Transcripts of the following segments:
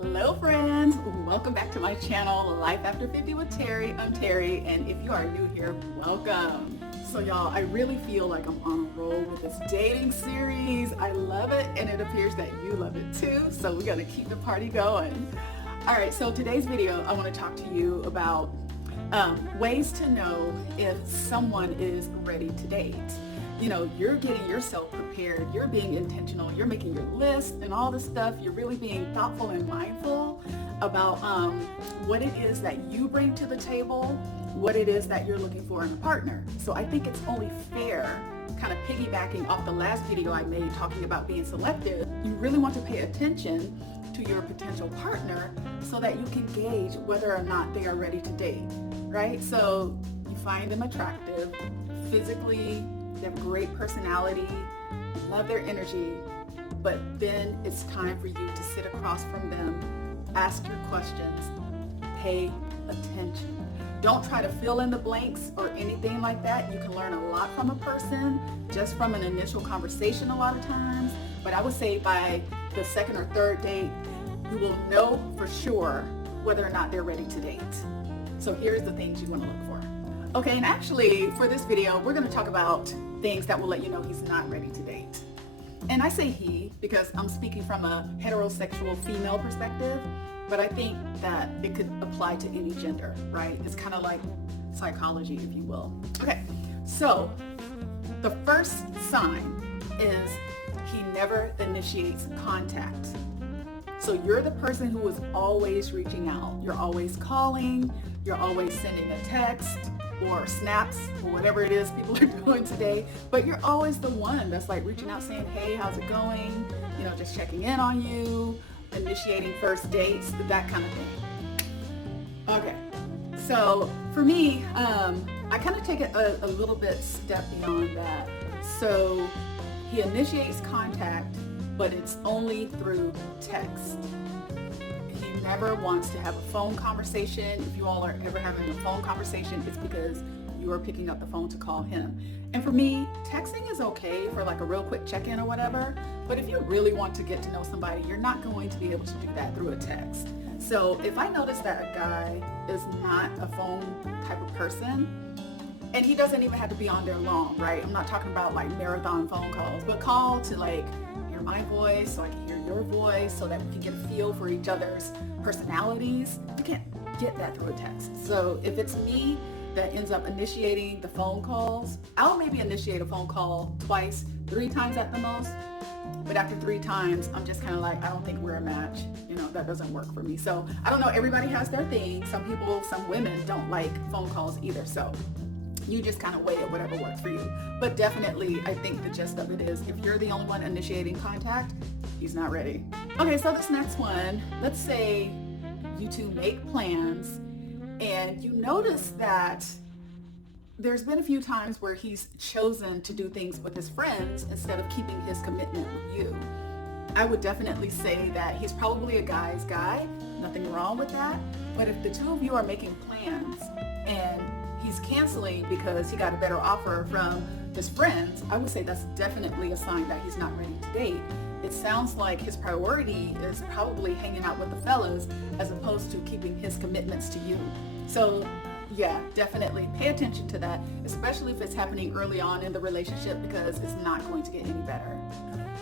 Hello friends, welcome back to my channel, Life After 50 with Terry. I'm Terry, and if you are new here, welcome. So y'all, I really feel like I'm on a roll with this dating series. I love it, and it appears that you love it too, so we're gonna keep the party going. All right, so today's video, I wanna talk to you about ways to know if someone is ready to date. You know, you're getting yourself prepared, you're being intentional, you're making your list and all this stuff. You're really being thoughtful and mindful about what it is that you bring to the table, what it is that you're looking for in a partner. So I think it's only fair, kind of piggybacking off the last video I made talking about being selective, you really want to pay attention to your potential partner so that you can gauge whether or not they are ready to date, right? So you find them attractive, physically, they have great personality, love their energy, but then it's time for you to sit across from them, ask your questions, pay attention. Don't try to fill in the blanks or anything like that. You can learn a lot from a person just from an initial conversation a lot of times, but I would say by the second or third date, you will know for sure whether or not they're ready to date. So here's the things you want to look for. Okay, and actually for this video, we're going to talk about things that will let you know he's not ready to date. And I say he because I'm speaking from a heterosexual female perspective, but I think that it could apply to any gender, right? It's kind of like psychology, if you will. Okay, so the first sign is he never initiates contact. So you're the person who is always reaching out. You're always calling, you're always sending a text or snaps or whatever it is people are doing today, but you're always the one that's like reaching out saying, hey, how's it going? You know, just checking in on you, initiating first dates, that kind of thing. Okay, so for me, I kind of take it a little bit step beyond that. So he initiates contact, but it's only through text. He never wants to have a phone conversation. If you all are ever having a phone conversation, it's because you are picking up the phone to call him. And for me, texting is okay for like a real quick check-in or whatever, but if you really want to get to know somebody, you're not going to be able to do that through a text. So if I notice that a guy is not a phone type of person, and he doesn't even have to be on there long, right? I'm not talking about like marathon phone calls, but call to like hear my voice so I can hear your voice so that we can get a feel for each other's personalities. You can't get that through a text. So if it's me that ends up initiating the phone calls, I'll maybe initiate a phone call twice, 3 times at the most. But after 3 times, I'm just kind of like, I don't think we're a match. You know, that doesn't work for me. So I don't know, everybody has their thing. Some people, some women don't like phone calls either. So you just kind of weigh it, whatever works for you. But definitely, I think the gist of it is if you're the only one initiating contact, he's not ready. Okay, so this next one, let's say you two make plans and you notice that there's been a few times where he's chosen to do things with his friends instead of keeping his commitment with you. I would definitely say that he's probably a guy's guy, nothing wrong with that. But if the two of you are making plans and he's canceling because he got a better offer from his friends, I would say that's definitely a sign that he's not ready to date. It sounds like his priority is probably hanging out with the fellas as opposed to keeping his commitments to you. So yeah, definitely pay attention to that, especially if it's happening early on in the relationship, because it's not going to get any better.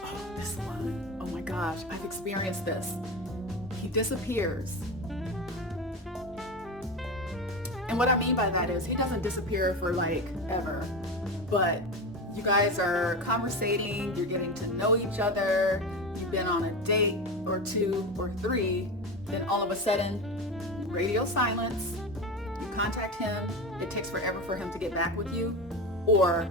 Oh, this one, oh my gosh, I've experienced this. He disappears. And what I mean by that is he doesn't disappear for like ever, but you guys are conversating, you're getting to know each other, you've been on a date or 2 or 3, then all of a sudden, radio silence, you contact him, it takes forever for him to get back with you, or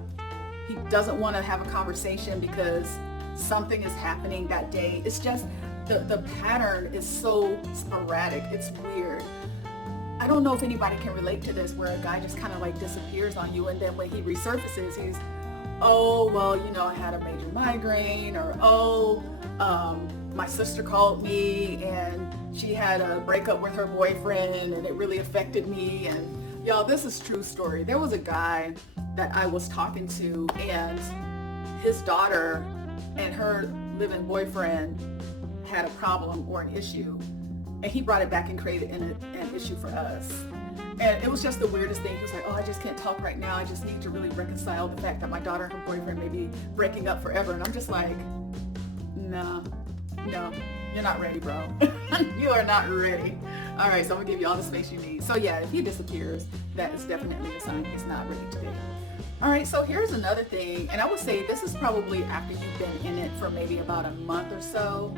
he doesn't want to have a conversation because something is happening that day. It's just, the pattern is so sporadic, it's weird. I don't know if anybody can relate to this where a guy just kind of like disappears on you, and then when he resurfaces, he's, oh, well, you know, I had a major migraine, or oh, my sister called me and she had a breakup with her boyfriend and it really affected me. And y'all, this is true story. There was a guy that I was talking to, and his daughter and her live-in boyfriend had a problem or an issue. And he brought it back and created an issue for us. And it was just the weirdest thing. He was like, oh, I just can't talk right now. I just need to really reconcile the fact that my daughter and her boyfriend may be breaking up forever. And I'm just like, no, you're not ready, bro. You are not ready. All right, so I'm gonna give you all the space you need. So yeah, if he disappears, that is definitely a sign he's not ready to date. All right, so here's another thing, and I would say this is probably after you've been in it for maybe about a month or so.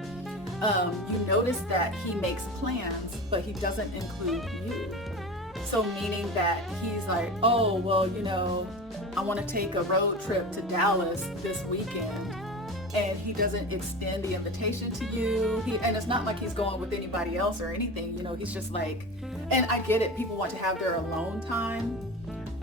You notice that he makes plans, but he doesn't include you. So meaning that he's like, oh, well, I want to take a road trip to Dallas this weekend. And he doesn't extend the invitation to you. And it's not like he's going with anybody else or anything. He's just like, and I get it. People want to have their alone time.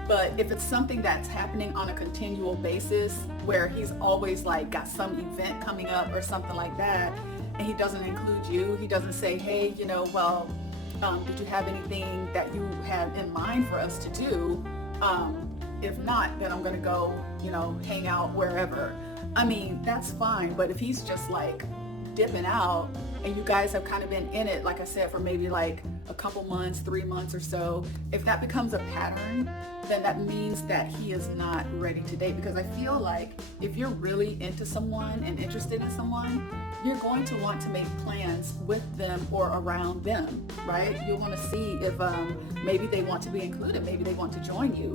But if it's something that's happening on a continual basis where he's always like got some event coming up or something like that, and he doesn't include you, he doesn't say, hey, did you have anything that you had in mind for us to do? If not, then I'm going to go, hang out wherever. I mean, that's fine. But if he's just like dipping out and you guys have kind of been in it, like I said, for maybe like a couple months, 3 months or so, if that becomes a pattern, then that means that he is not ready to date. Because I feel like if you're really into someone and interested in someone, you're going to want to make plans with them or around them, right? You'll want to see if maybe they want to be included, maybe they want to join you,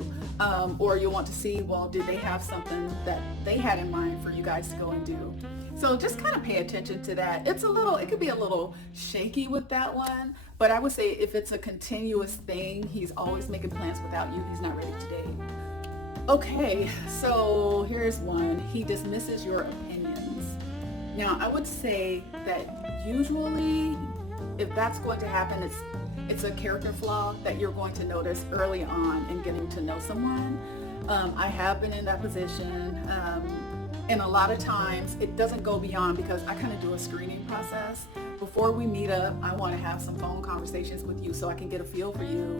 or you'll want to see, well, did they have something that they had in mind for you guys to go and do? So just kind of pay attention to that. It could be a little shaky with that one, but I would say if it's a continuous thing, he's always making plans without you, he's not ready to date. Okay, so here's one. He dismisses your opinions. Now, I would say that usually if that's going to happen, it's a character flaw that you're going to notice early on in getting to know someone. I have been in that position. And a lot of times it doesn't go beyond, because I kind of do a screening process. Before we meet up, I want to have some phone conversations with you so I can get a feel for you.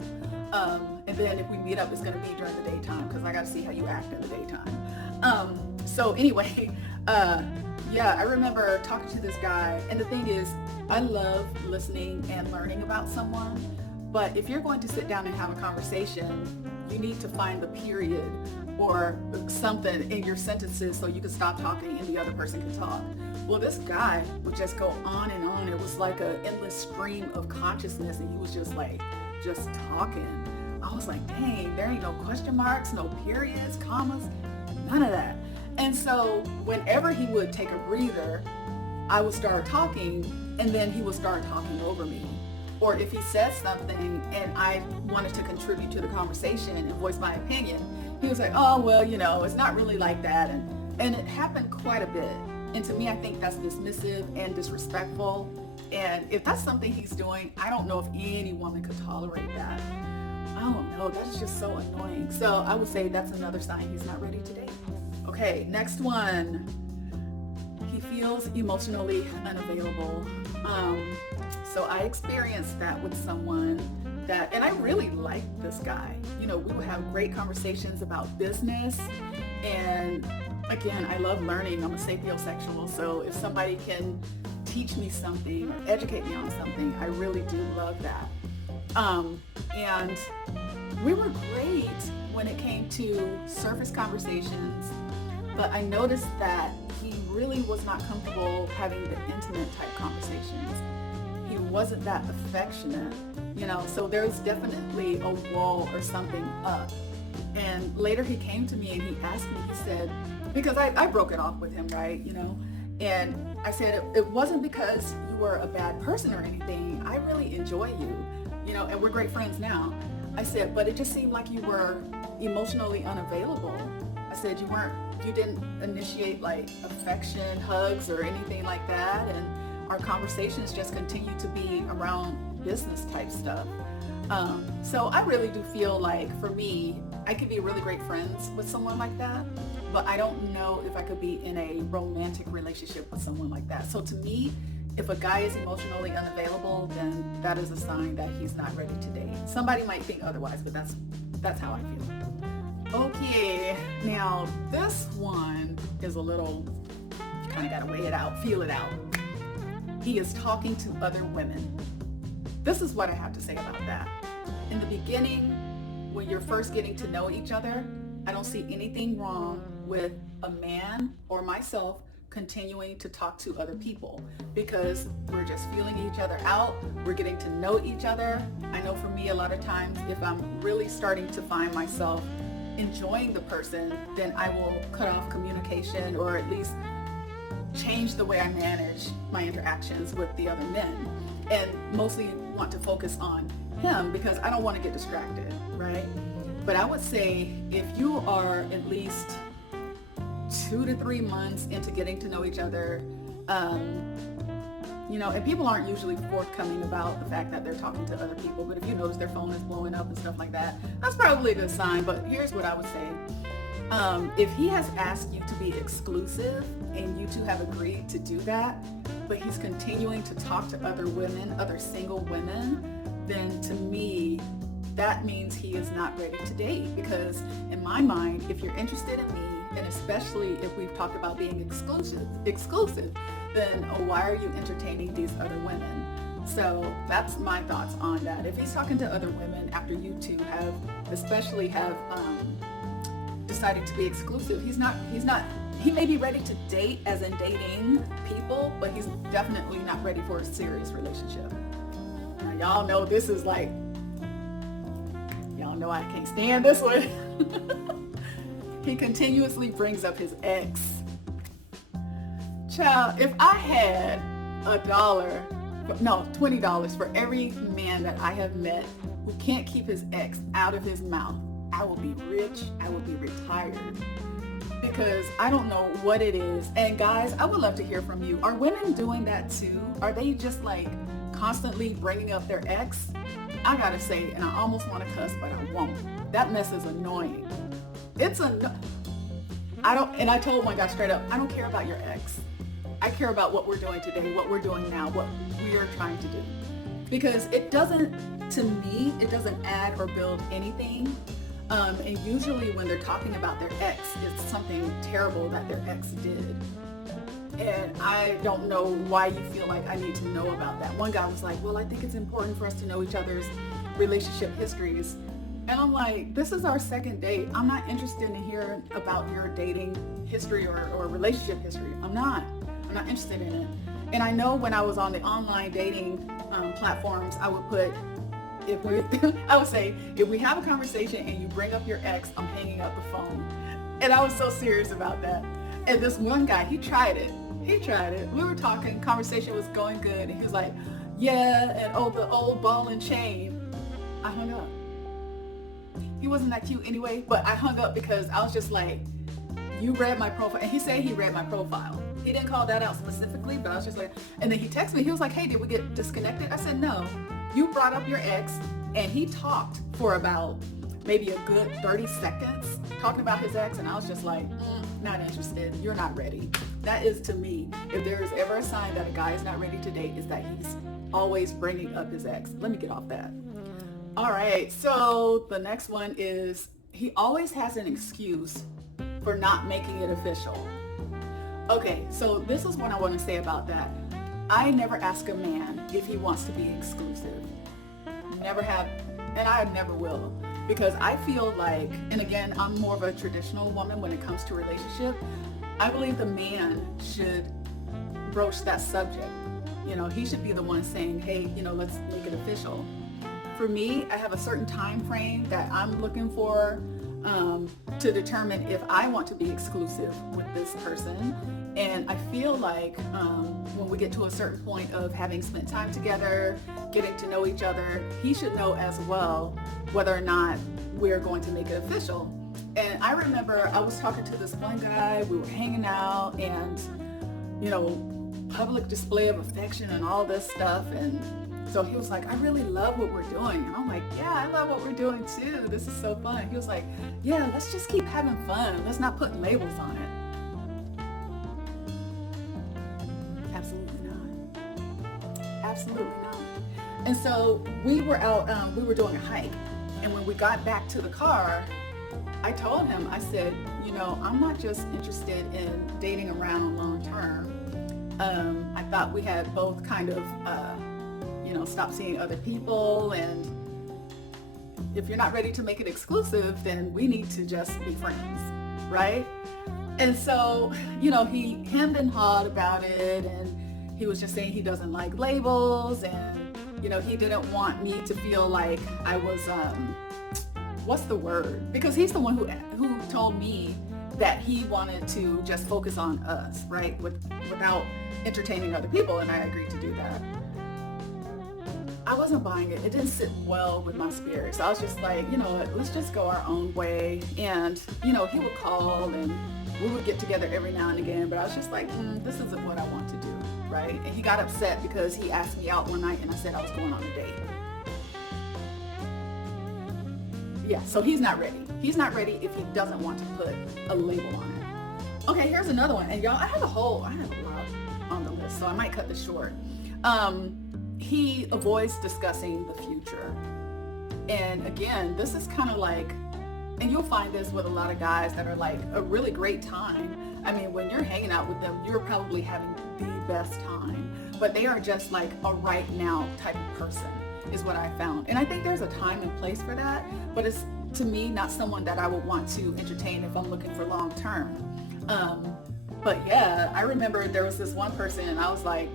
And then if we meet up, it's going to be during the daytime because I got to see how you act in the daytime. So anyway, yeah, I remember talking to this guy, and the thing is, I love listening and learning about someone. But if you're going to sit down and have a conversation, you need to find the period or something in your sentences so you can stop talking and the other person can talk. Well, this guy would just go on and on. It was like an endless stream of consciousness, and he was just talking. I was like, dang, there ain't no question marks, no periods, commas, none of that. And so whenever he would take a breather, I would start talking, and then he would start talking over me. Or if he said something and I wanted to contribute to the conversation and voice my opinion, he was like, oh, well, it's not really like that. And it happened quite a bit. And to me, I think that's dismissive and disrespectful. And if that's something he's doing, I don't know if any woman could tolerate that. I don't know. That's just so annoying. So I would say that's another sign he's not ready to date. Okay, next one. He feels emotionally unavailable. So I experienced that with someone and I really liked this guy. We would have great conversations about business. And again, I love learning. I'm a sapiosexual. So if somebody can teach me something or educate me on something, I really do love that. And we were great when it came to surface conversations, but I noticed that he really was not comfortable having the intimate type conversations. He wasn't that affectionate, so there's definitely a wall or something up. And later he came to me and he asked me, he said, because I broke it off with him, right, and I said, it wasn't because you were a bad person or anything. I really enjoy you, and we're great friends now. I said, but it just seemed like you were emotionally unavailable. I said, you didn't initiate like affection, hugs or anything like that. And our conversations just continue to be around business type stuff. So I really do feel like for me, I could be really great friends with someone like that, but I don't know if I could be in a romantic relationship with someone like that. So to me, if a guy is emotionally unavailable, then that is a sign that he's not ready to date. Somebody might think otherwise, but that's how I feel. Okay, now this one is a little, you kind of got to weigh it out, feel it out. He is talking to other women. this is what I have to say about that. In the beginning, when you're first getting to know each other, I don't see anything wrong with a man or myself continuing to talk to other people, because we're just feeling each other out. We're getting to know each other. I know for me, a lot of times, if I'm really starting to find myself enjoying the person, then I will cut off communication, or at least change the way I manage my interactions with the other men, and mostly want to focus on him because I don't want to get distracted, right? But I would say if you are at least 2 to 3 months into getting to know each other, and people aren't usually forthcoming about the fact that they're talking to other people, but if you notice their phone is blowing up and stuff like that, that's probably a good sign. But here's what I would say. If he has asked you to be exclusive and you two have agreed to do that, but he's continuing to talk to other women, other single women, then to me, that means he is not ready to date. Because in my mind, if you're interested in me, and especially if we've talked about being exclusive, then why are you entertaining these other women? So that's my thoughts on that. If he's talking to other women after you two have decided to be exclusive, he may be ready to date as in dating people, but he's definitely not ready for a serious relationship. Now, y'all know this is like, y'all know I can't stand this one. He continuously brings up his ex. Child, if I had $20 for every man that I have met who can't keep his ex out of his mouth, I will be rich, I will be retired. Because I don't know what it is. And guys, I would love to hear from you. Are women doing that too? Are they just like constantly bringing up their ex? I gotta say, and I almost want to cuss, but I won't. That mess is annoying. I told one guy straight up, I don't care about your ex. I care about what we're doing today, what we're doing now, what we are trying to do. Because to me, it doesn't add or build anything. And usually when they're talking about their ex, it's something terrible that their ex did. And I don't know why you feel like I need to know about that. One guy was like, well, I think it's important for us to know each other's relationship histories. And I'm like, this is our second date. I'm not interested in hearing about your dating history or relationship history. I'm not interested in it. And I know when I was on the online dating platforms, I would put, I would say, if we have a conversation and you bring up your ex, I'm hanging up the phone. And I was so serious about that. And this one guy, he tried it. We were talking, conversation was going good. And he was like, yeah, and the old ball and chain. I hung up. He wasn't that cute anyway, but I hung up because I was just like, you read my profile. And he said he read my profile. He didn't call that out specifically, but I was just like, and then he texted me. He was like, hey, did we get disconnected? I said, no. You brought up your ex, and he talked for about maybe a good 30 seconds talking about his ex, and I was just like, not interested. You're not ready. That is, to me, if there is ever a sign that a guy is not ready to date, is that he's always bringing up his ex. Let me get off that. All right, so the next one is he always has an excuse for not making it official. Okay, so this is what I want to say about that. I never ask a man if he wants to be exclusive. Never have, and I never will. Because I feel like, and again, I'm more of a traditional woman when it comes to relationship. I believe the man should broach that subject. He should be the one saying, hey, let's make it official. For me, I have a certain time frame that I'm looking for to determine if I want to be exclusive with this person. And I feel like when we get to a certain point of having spent time together, getting to know each other, he should know as well whether or not we're going to make it official. And I remember I was talking to this one guy, we were hanging out, and public display of affection and all this stuff. And so he was like, I really love what we're doing. And I'm like, yeah, I love what we're doing too. This is so fun. He was like, yeah, let's just keep having fun. Let's not put labels on it. Absolutely not. And so we were out, we were doing a hike. And when we got back to the car, I told him, I said, I'm not just interested in dating around long term. I thought we had both kind of, stop seeing other people. And if you're not ready to make it exclusive, then we need to just be friends, right? And so, he hemmed and hawed about it, and he was just saying he doesn't like labels, and, he didn't want me to feel like I was, what's the word? Because he's the one who told me that he wanted to just focus on us, right? Without entertaining other people, and I agreed to do that. I wasn't buying it. It didn't sit well with my spirit. So I was just like, let's just go our own way. And, he would call and we would get together every now and again, but I was just like, this isn't what I want to do, right? And he got upset because he asked me out one night and I said I was going on a date. Yeah, so he's not ready. He's not ready if he doesn't want to put a label on it. Okay, here's another one. And y'all, I have a lot on the list, so I might cut this short. He avoids discussing the future. And again, this is kind of like, and you'll find this with a lot of guys that are like a really great time. I mean, when you're hanging out with them, you're probably having the best time, but they are just like a right now type of person is what I found. And I think there's a time and place for that, but it's, to me, not someone that I would want to entertain if I'm looking for long term. But yeah, I remember there was this one person and I was like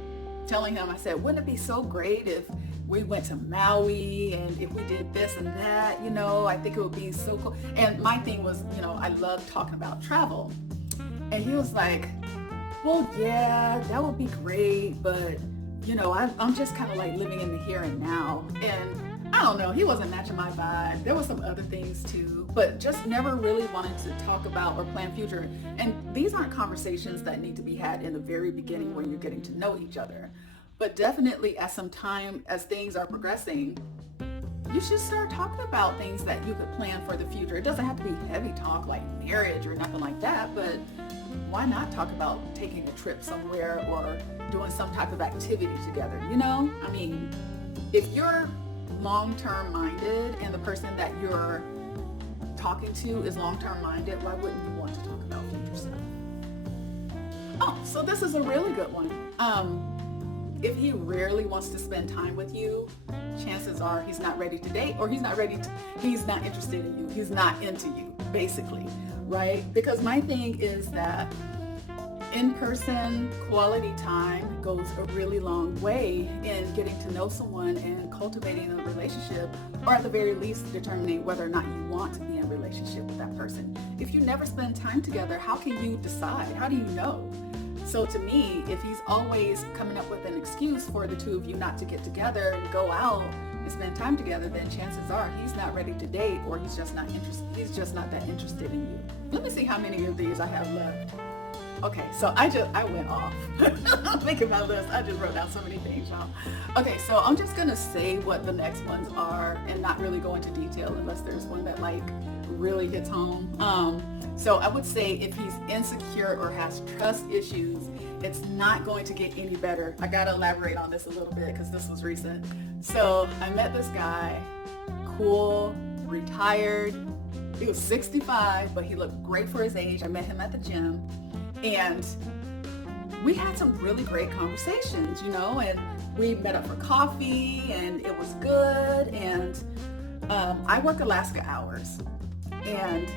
telling him, I said, wouldn't it be so great if we went to Maui and if we did this and that, I think it would be so cool. And my thing was, I love talking about travel. And he was like, well, yeah, that would be great, but I'm just kind of like living in the here and now. And I don't know, he wasn't matching my vibe. There were some other things too, but just never really wanted to talk about or plan future. And these aren't conversations that need to be had in the very beginning when you're getting to know each other. But definitely as things are progressing, you should start talking about things that you could plan for the future. It doesn't have to be heavy talk like marriage or nothing like that, but why not talk about taking a trip somewhere or doing some type of activity together, I mean, if you're long-term minded and the person that you're talking to is long-term minded, why wouldn't you want to talk about future stuff? Oh, so this is a really good one. If he rarely wants to spend time with you, chances are he's not ready to date, or he's not interested in you. He's not into you, basically, right? Because my thing is that in-person quality time goes a really long way in getting to know someone and cultivating a relationship, or at the very least determining whether or not you want to be in a relationship with that person. If you never spend time together, how can you decide? How do you know? So to me, if he's always coming up with an excuse for the two of you not to get together and go out and spend time together, then chances are he's not ready to date, or he's just not interested. He's just not that interested in you. Let me see how many of these I have left. Okay, so I went off. I'm making my list. I just wrote down so many things, y'all. Okay, so I'm just gonna say what the next ones are and not really go into detail unless there's one that like really hits home. So I would say if he's insecure or has trust issues, it's not going to get any better. I gotta elaborate on this a little bit because this was recent. So I met this guy, cool, retired. He was 65, but he looked great for his age. I met him at the gym. And we had some really great conversations, and we met up for coffee and it was good. And I work Alaska hours, and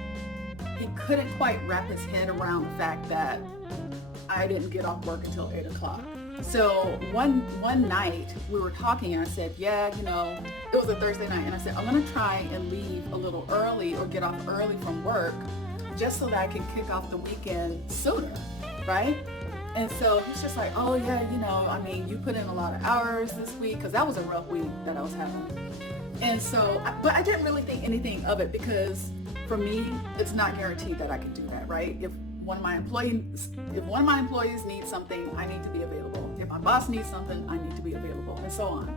he couldn't quite wrap his head around the fact that I didn't get off work until 8 o'clock. So one night we were talking and I said, yeah, it was a Thursday night, and I said, I'm going to try and leave a little early or get off early from work just so that I can kick off the weekend sooner, right? And so he's just like, oh yeah, I mean, you put in a lot of hours this week, because that was a rough week that I was having. And so, but I didn't really think anything of it, because for me, it's not guaranteed that I can do that, right? If one of my employees needs something, I need to be available. If my boss needs something, I need to be available, and so on.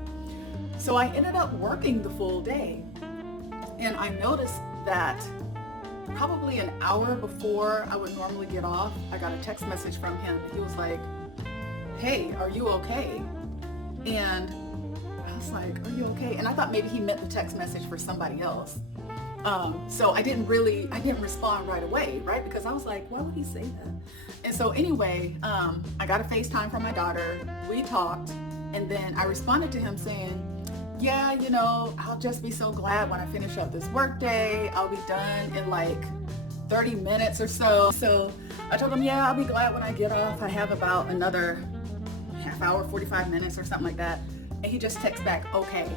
So I ended up working the full day, and I noticed that probably an hour before I would normally get off, I got a text message from him. He was like, hey, are you okay? And I was like, are you okay? And I thought maybe he meant the text message for somebody else. So I didn't respond right away, right? Because I was like, why would he say that? And so anyway, I got a FaceTime from my daughter. We talked, And then I responded to him saying, yeah, I'll just be so glad when I finish up this work day. I'll be done in like 30 minutes or so. So I told him, yeah, I'll be glad when I get off. I have about another half hour, 45 minutes or something like that. And he just texts back, okay.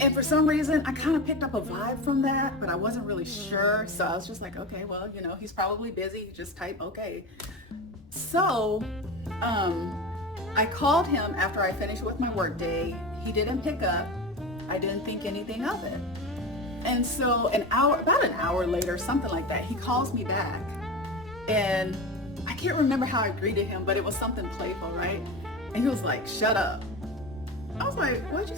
And for some reason, I kind of picked up a vibe from that, but I wasn't really sure. So I was just like, okay, well, he's probably busy. Just type okay. So I called him after I finished with my work day. He didn't pick up. I didn't think anything of it. And so about an hour later, something like that, he calls me back. And I can't remember how I greeted him, but it was something playful, right? And he was like, shut up. I was like, what?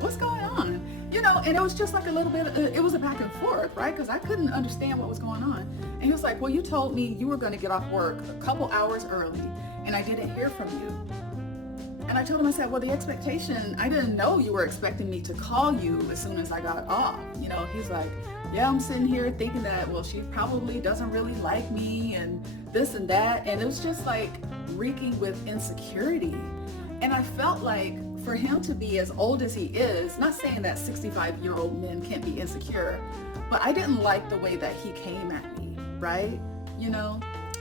What's going on? And it was just like a little bit, it was a back and forth, right? Because I couldn't understand what was going on. And he was like, well, you told me you were going to get off work a couple hours early and I didn't hear from you. And I told him, I said, well, the expectation, I didn't know you were expecting me to call you as soon as I got off. He's like, yeah, I'm sitting here thinking that, well, she probably doesn't really like me and this and that. And it was just like reeking with insecurity. And I felt like for him to be as old as he is, not saying that 65-year-old men can't be insecure, but I didn't like the way that he came at me, right?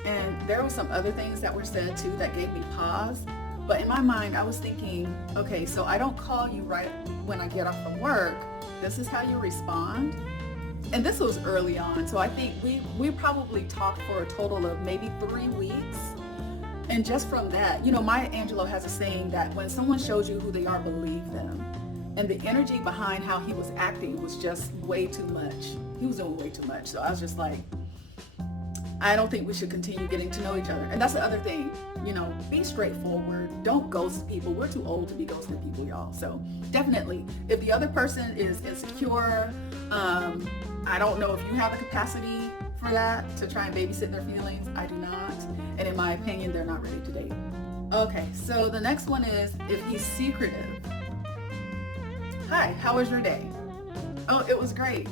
And there were some other things that were said too that gave me pause. But in my mind, I was thinking, okay, so I don't call you right when I get off from work. This is how you respond. And this was early on. So I think we probably talked for a total of maybe 3 weeks. And just from that, Maya Angelou has a saying that when someone shows you who they are, believe them. And the energy behind how he was acting was just way too much. He was doing way too much. So I was just like, I don't think we should continue getting to know each other. And that's the other thing, be straightforward. Don't ghost people. We're too old to be ghosting people, y'all. So definitely, if the other person is insecure, I don't know if you have the capacity for that, to try and babysit their feelings. I do not. And in my opinion, they're not ready to date. Okay, so the next one is if he's secretive. Hi, how was your day? Oh, it was great.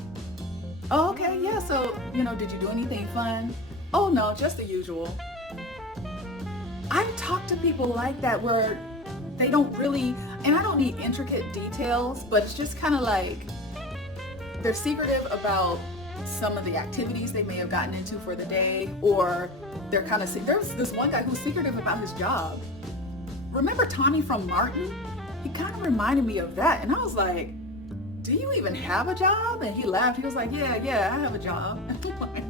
Oh, okay, yeah, so, did you do anything fun? Oh, no, just the usual. I've talked to people like that where they don't really, and I don't need intricate details, but it's just kind of like they're secretive about some of the activities they may have gotten into for the day, or they're kind of, there's this one guy who's secretive about his job. Remember Tommy from Martin? He kind of reminded me of that, and I was like, do you even have a job? And he laughed. He was like, yeah, I have a job. And I'm like,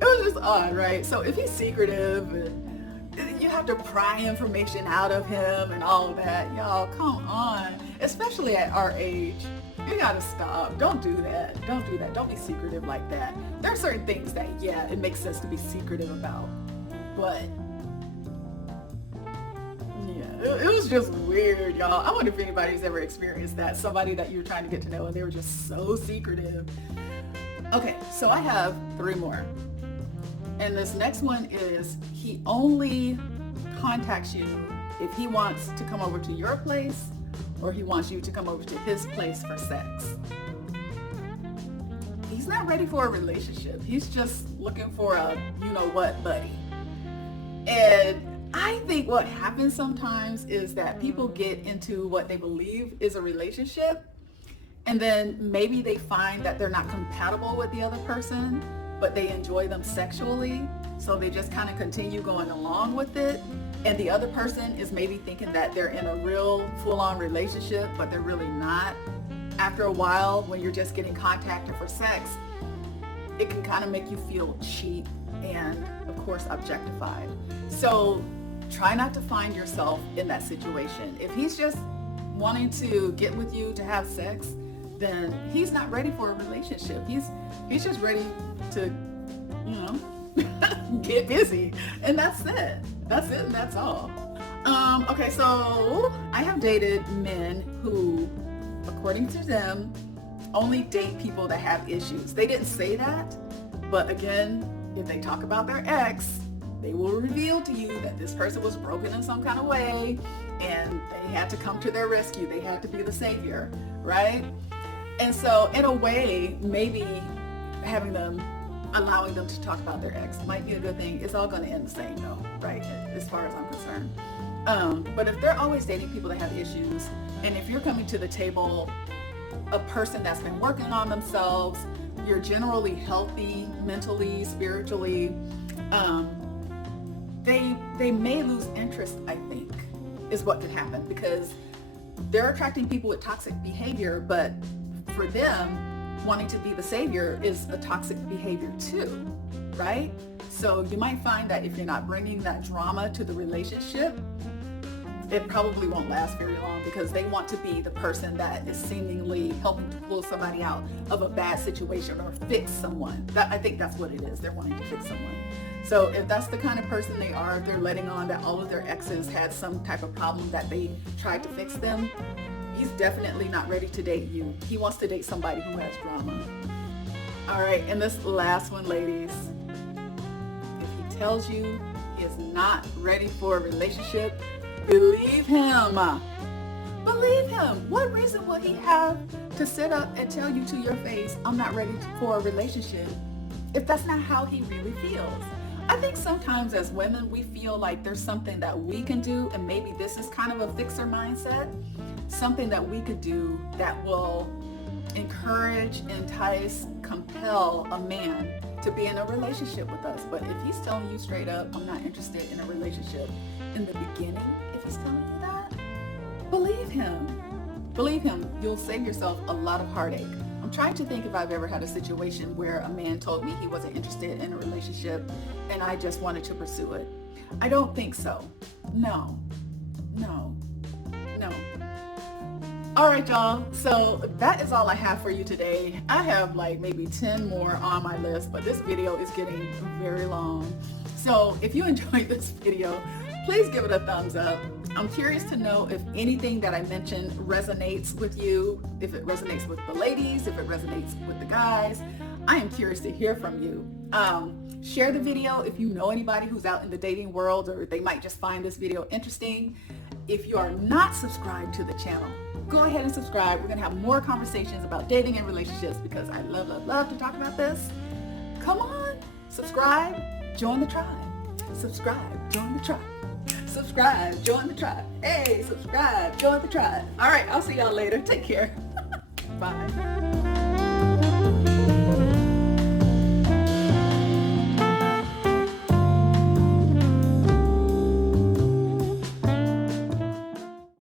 it was just odd, right? So if he's secretive, and you have to pry information out of him and all of that, y'all, come on. Especially at our age, you gotta stop. Don't do that. Don't do that. Don't be secretive like that. There are certain things that, yeah, it makes sense to be secretive about, but it was just weird, y'all. I wonder if anybody's ever experienced that. Somebody that you're trying to get to know and they were just so secretive. Okay, so I have 3 more. And this next one is he only contacts you if he wants to come over to your place or he wants you to come over to his place for sex. He's not ready for a relationship. He's just looking for a you-know-what buddy. And I think what happens sometimes is that people get into what they believe is a relationship, and then maybe they find that they're not compatible with the other person, but they enjoy them sexually, so they just kind of continue going along with it, and the other person is maybe thinking that they're in a real full-on relationship, but they're really not. After a while, when you're just getting contacted for sex, it can kind of make you feel cheap and, of course, objectified. So try not to find yourself in that situation. If he's just wanting to get with you to have sex, then he's not ready for a relationship. He's just ready to, get busy. And that's it. That's it and that's all. Okay, so I have dated men who, according to them, only date people that have issues. They didn't say that, but again, if they talk about their ex, they will reveal to you that this person was broken in some kind of way and they had to come to their rescue. They had to be the savior, right? And so in a way, maybe allowing them to talk about their ex might be a good thing. It's all going to end the same though, right? As far as I'm concerned. But if they're always dating people that have issues, and if you're coming to the table a person that's been working on themselves, you're generally healthy mentally, spiritually, they may lose interest, I think, is what could happen, because they're attracting people with toxic behavior, but for them, wanting to be the savior is a toxic behavior too, right? So you might find that if you're not bringing that drama to the relationship, it probably won't last very long, because they want to be the person that is seemingly helping to pull somebody out of a bad situation or fix someone. I think that's what it is. They're wanting to fix someone. So if that's the kind of person they are, if they're letting on that all of their exes had some type of problem that they tried to fix them, he's definitely not ready to date you. He wants to date somebody who has drama. All right, and this last one, ladies. If he tells you he is not ready for a relationship, believe him. Believe him. What reason will he have to sit up and tell you to your face, I'm not ready for a relationship, if that's not how he really feels? I think sometimes as women, we feel like there's something that we can do, and maybe this is kind of a fixer mindset, something that we could do that will encourage, entice, compel a man to be in a relationship with us. But if he's telling you straight up, I'm not interested in a relationship in the beginning, if he's telling you that, believe him. Believe him. You'll save yourself a lot of heartache. I'm trying to think if I've ever had a situation where a man told me he wasn't interested in a relationship and I just wanted to pursue it. I don't think so. No. All right, y'all. So that is all I have for you today. I have like maybe 10 more on my list, but this video is getting very long. So if you enjoyed this video, please give it a thumbs up. I'm curious to know if anything that I mentioned resonates with you, if it resonates with the ladies, if it resonates with the guys. I am curious to hear from you. Share the video if you know anybody who's out in the dating world, or they might just find this video interesting. If you are not subscribed to the channel, go ahead and subscribe. We're going to have more conversations about dating and relationships, because I love to talk about this. Come on, subscribe, join the tribe. Subscribe, join the tribe. Subscribe, join the tribe. Hey, subscribe, join the tribe. All right, I'll see y'all later. Take care. Bye.